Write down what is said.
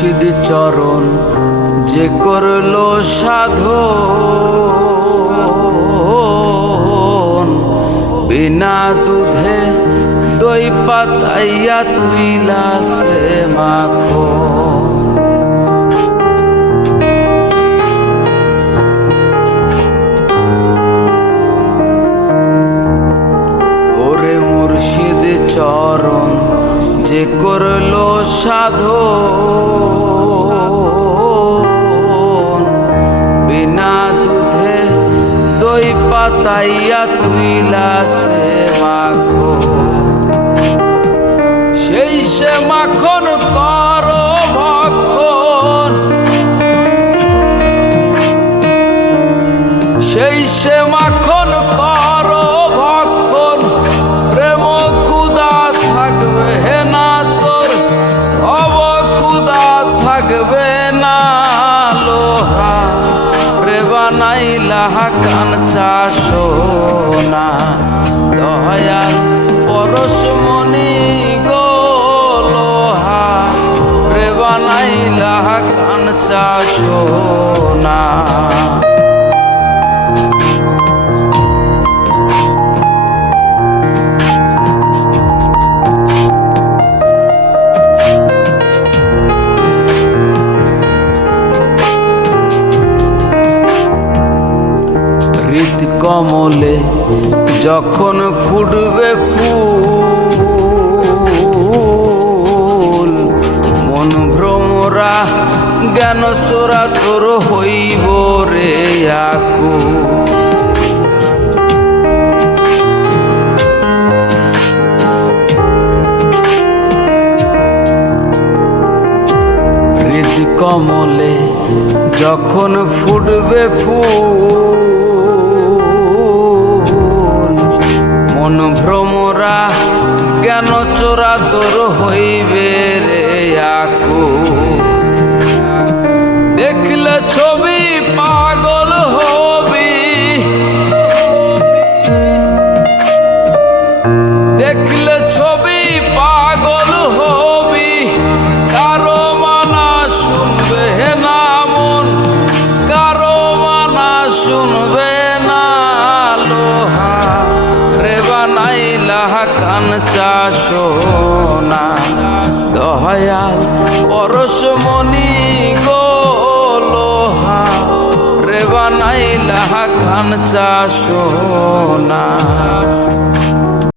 মুর্শিদ চরণ যে করল সাধো বিনা দুধে দই পাতাইয়া তুইলা সে মাখো যে করল সাধো বিনা দুধে দই পাতাইয়া তুইলা সে মাখো সেই সে মাখন করো ভক্ষণ। সেই সে মাখন বানাইলা কাঞ্চা সোনা। দয়াল পরশমণি গোলোহা রে বানাইলা কাঞ্চা সোনা। কমলে যখন ফুটবে ফুল, মন ভ্রমরা জ্ঞান চোরা তোর হইব রে আকু কমলে যখন ফুটবে ফুল চোরা তোর হইবে রে আকু দেখলে ছবি কাঞ্চা না। দয়াল পরশমণি গোলোহা রে বানাইলা চাষো সোনা